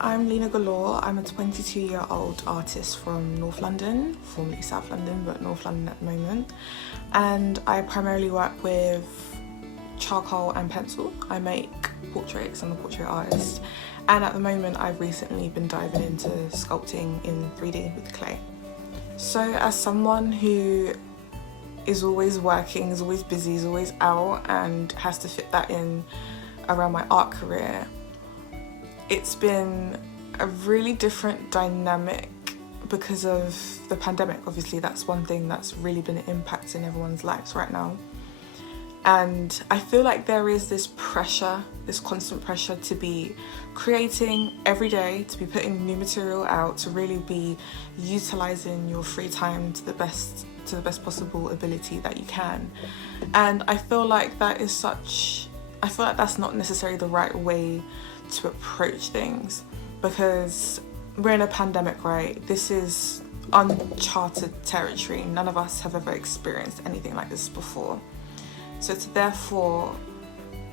Hi, I'm Lena Galore. I'm a 22-year-old artist from North London, formerly South London, but North London at the moment. And I primarily work with charcoal and pencil. I make portraits, I'm a portrait artist. And at the moment, I've recently been diving into sculpting in 3D with clay. So as someone who is always working, is always busy, is always out and has to fit that in around my art career, it's been a really different dynamic because of the pandemic. Obviously, that's one thing that's really been impacting everyone's lives right now. And I feel like there is this pressure, this constant pressure to be creating every day, to be putting new material out, to really be utilizing your free time to the best possible ability that you can. And I feel like that's not necessarily the right way to approach things, because we're in a pandemic, right? This is uncharted territory. None of us have ever experienced anything like this before. So to therefore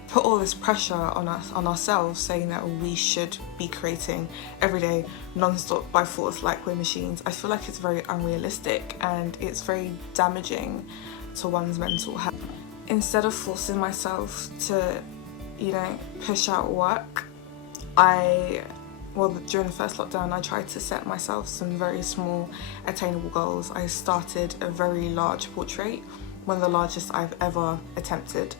put all this pressure on ourselves, saying that we should be creating every day non-stop by force like we're machines, I feel like it's very unrealistic and it's very damaging to one's mental health. Instead of forcing myself to, push out work, during the first lockdown, I tried to set myself some very small attainable goals. I started a very large portrait, one of the largest I've ever attempted.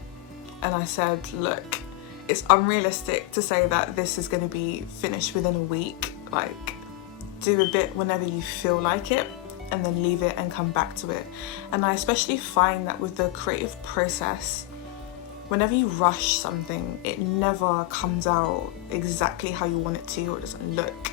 And I said, look, it's unrealistic to say that this is going to be finished within a week. Like, do a bit whenever you feel like it and then leave it and come back to it. And I especially find that with the creative process, whenever you rush something, it never comes out exactly how you want it to, or it doesn't look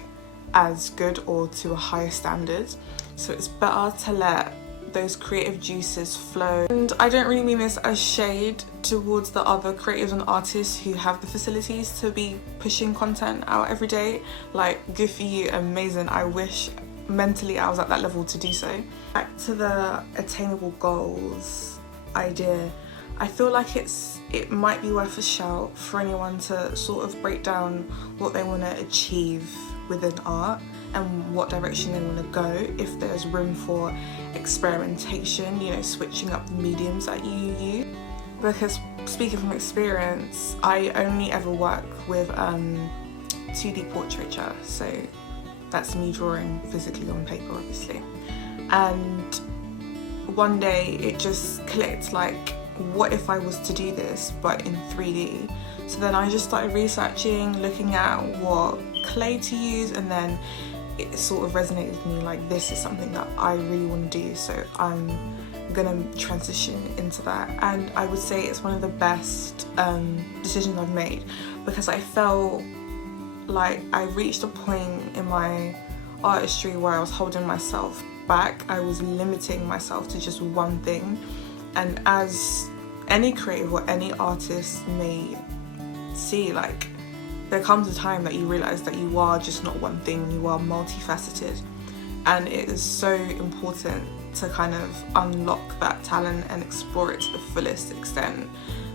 as good or to a higher standard. So it's better to let those creative juices flow. And I don't really mean this as shade towards the other creatives and artists who have the facilities to be pushing content out every day. Like, good for you, amazing. I wish mentally I was at that level to do so. Back to the attainable goals idea, I feel like it might be worth a shout for anyone to sort of break down what they want to achieve within art and what direction they want to go, if there's room for experimentation, switching up the mediums that you use. Because speaking from experience, I only ever work with 2D portraiture, so that's me drawing physically on paper, obviously. And one day it just clicked, like, what if I was to do this but in 3D? So then I just started researching, looking at what clay to use, and then it sort of resonated with me, like, this is something that I really want to do, so I'm gonna transition into that. And I would say it's one of the best decisions I've made, because I felt like I reached a point in my artistry where I was holding myself back. I was limiting myself to just one thing. And as any creative or any artist may see, like, there comes a time that you realise that you are just not one thing, you are multifaceted. And it is so important to kind of unlock that talent and explore it to the fullest extent,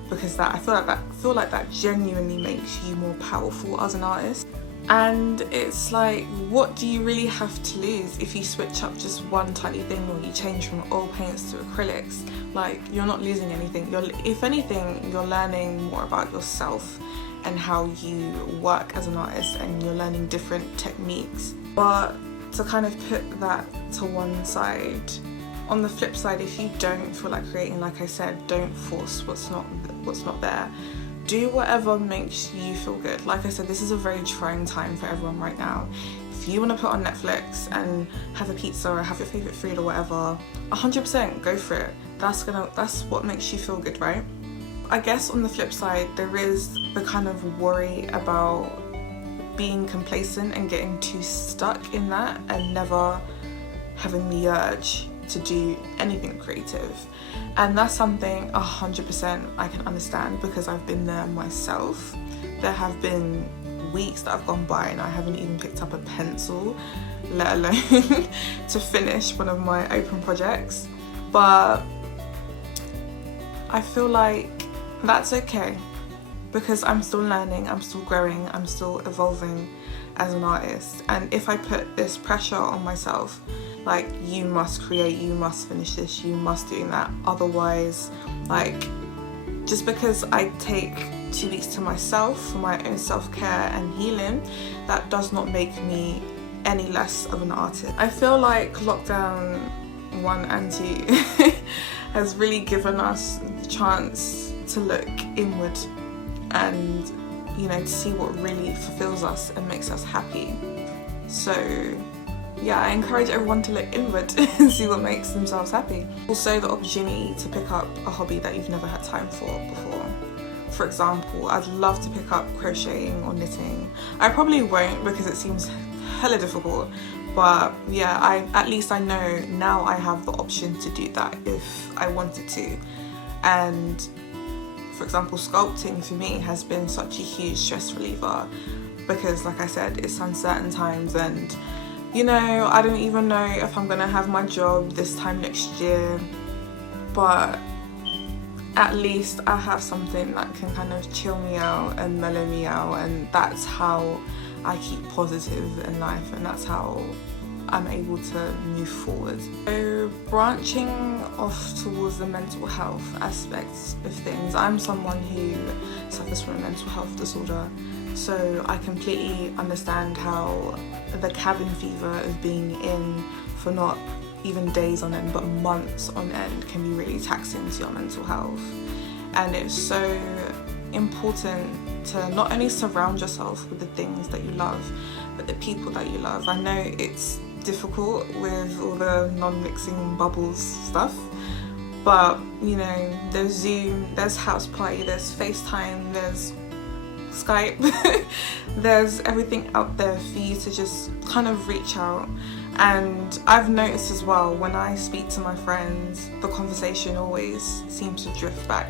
because I feel like that genuinely makes you more powerful as an artist. And it's like, what do you really have to lose if you switch up just one tiny thing, or you change from oil paints to acrylics? Like, you're not losing anything. If anything, you're learning more about yourself and how you work as an artist, and you're learning different techniques. But to kind of put that to one side, on the flip side, if you don't feel like creating, like I said, don't force what's not there. Do whatever makes you feel good. Like I said, this is a very trying time for everyone right now. If you want to put on Netflix and have a pizza or have your favourite food or whatever, 100% go for it. That's what makes you feel good, right? I guess on the flip side, there is the kind of worry about being complacent and getting too stuck in that and never having the urge to do anything creative. And that's something 100% I can understand, because I've been there myself. There have been weeks that have gone by and I haven't even picked up a pencil, let alone to finish one of my open projects. But I feel like that's okay, because I'm still learning, I'm still growing, I'm still evolving, as an artist. And if I put this pressure on myself, like, you must create, you must finish this, you must do that, otherwise, like, just because I take 2 weeks to myself for my own self-care and healing, that does not make me any less of an artist. I feel like lockdown 1 and 2 has really given us the chance to look inward and, you know, to see what really fulfills us and makes us happy. So yeah, I encourage everyone to look inward and see what makes themselves happy. Also, the opportunity to pick up a hobby that you've never had time for before. For example, I'd love to pick up crocheting or knitting. I probably won't because it seems hella difficult, but yeah, at least I know now I have the option to do that if I wanted to. And for example, sculpting for me has been such a huge stress reliever because, like I said, it's uncertain times, and you know, I don't even know if I'm gonna have my job this time next year, but at least I have something that can kind of chill me out and mellow me out, and that's how I keep positive in life, and that's how I'm able to move forward. So branching off towards the mental health aspects of things, I'm someone who suffers from a mental health disorder, so I completely understand how the cabin fever of being in for not even days on end but months on end can be really taxing to your mental health. And it's so important to not only surround yourself with the things that you love, but the people that you love. I know it's difficult with all the non-mixing bubbles stuff, but you know, there's Zoom, there's House Party, there's FaceTime, there's Skype, there's everything out there for you to just kind of reach out. And I've noticed as well, when I speak to my friends, the conversation always seems to drift back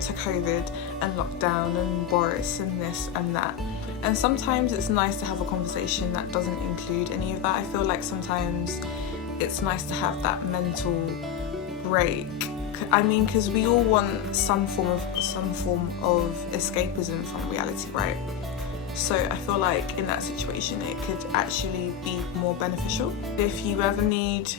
to COVID and lockdown and Boris and this and that. And sometimes it's nice to have a conversation that doesn't include any of that. I feel like sometimes it's nice to have that mental break. I mean, because we all want some form of escapism from reality, right? So I feel like in that situation it could actually be more beneficial. If you ever need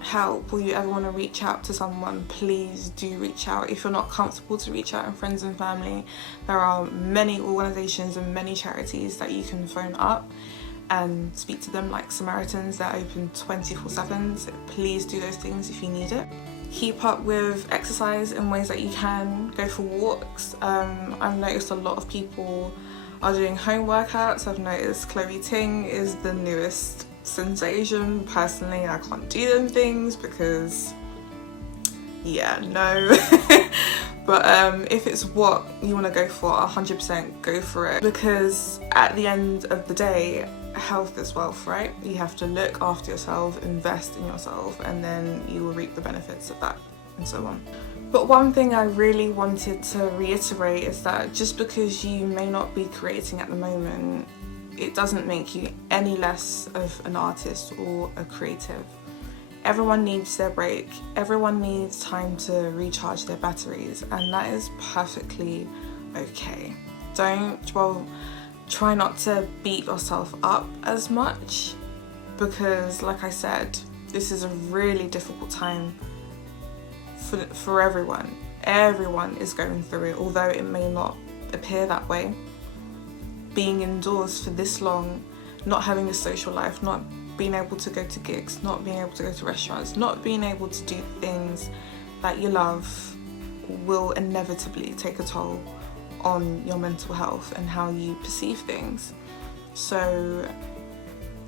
help or you ever want to reach out to someone, please do reach out. If you're not comfortable to reach out in friends and family, there are many organisations and many charities that you can phone up and speak to them, like Samaritans. They're open 24/7, so please do those things if you need it. Keep up with exercise in ways that you can. Go for walks. I've noticed a lot of people are doing home workouts. I've noticed Chloe Ting is the newest sensation. Personally, I can't do them things because, yeah, no. But if it's what you want to go for, 100% go for it, because at the end of the day, health is wealth, right? You have to look after yourself, invest in yourself, and then you will reap the benefits of that, and so on. But one thing I really wanted to reiterate is that just because you may not be creating at the moment, it doesn't make you any less of an artist or a creative. Everyone needs their break. Everyone needs time to recharge their batteries, and that is perfectly okay. Try not to beat yourself up as much, because like I said, this is a really difficult time for everyone. Everyone is going through it, although it may not appear that way. Being indoors for this long, not having a social life, not being able to go to gigs, not being able to go to restaurants, not being able to do things that you love will inevitably take a toll on your mental health and how you perceive things. So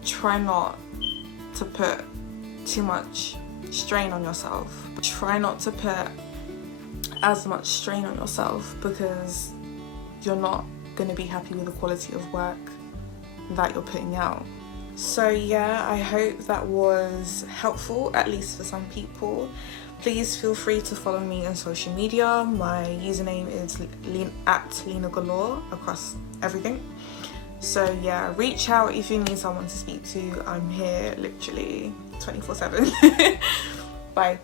try not to put too much strain on yourself. Try not to put as much strain on yourself, because you're not going to be happy with the quality of work that you're putting out. So yeah, I hope that was helpful, at least for some people. Please feel free to follow me on social media. My username is @LenaGalore across everything. So yeah, reach out if you need someone to speak to. I'm here literally 24/7. Bye.